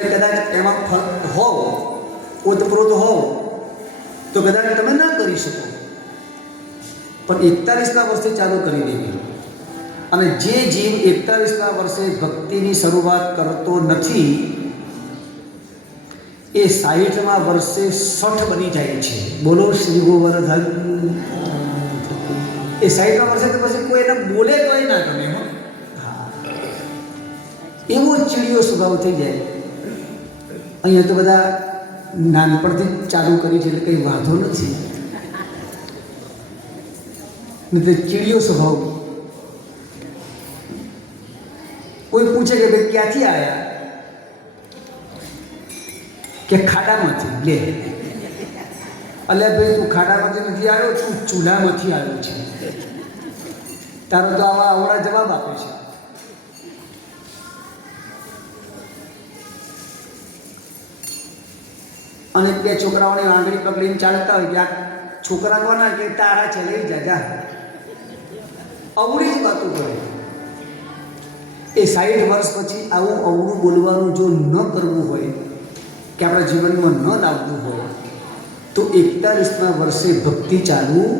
કદાચ એમાં ફ- હોવ ઓતપ્રોત હોવ, તો કદાચ તમે ના કરી શકો. પણ એકતાલીસના વર્ષે ચાલુ કરી દેવી. અને જે જીવ એકતાલીસના વર્ષે ભક્તિની શરૂઆત કરતો નથી, એ સાહીઠમાં વર્ષે સઠ બની જાય છે. બોલો શ્રી ગોવર્ધન. એ સાહીઠમાં વર્ષે તો પછી કોઈ એને બોલે તોય ના ગમે. એવો ચીડિયો સ્વભાવ થઈ જાય. અહીંયા તો બધા નાનપણથી ચાલુ કરી છે એટલે કંઈ વાંધો નથી. તે ચીડિયો સ્વભાવ. કોઈ પૂછે કે ભાઈ ક્યાંથી આવ્યા કે ખાડામાંથી. લે. અલે ભાઈ, તું ખાડામાંથી નથી આવ્યો? તું ચૂલામાંથી આવ્યો છે. તારો તો આવા અવળા જવાબ આપે છે. અને બે છોકરાઓને આંગળી પકડીને ચાલતા હોય ત્યાં છોકરા કોના કે તારા છે, લઈ જા જા. અવળી જ વાતો કરે. એ સાઠ વર્ષ પછી આવું અવળું બોલવાનું જો ન કરવું હોય, કે આપણા જીવનમાં ન લાવવું હોય, તો એકતાલીસના વર્ષે ભક્તિ ચાલવું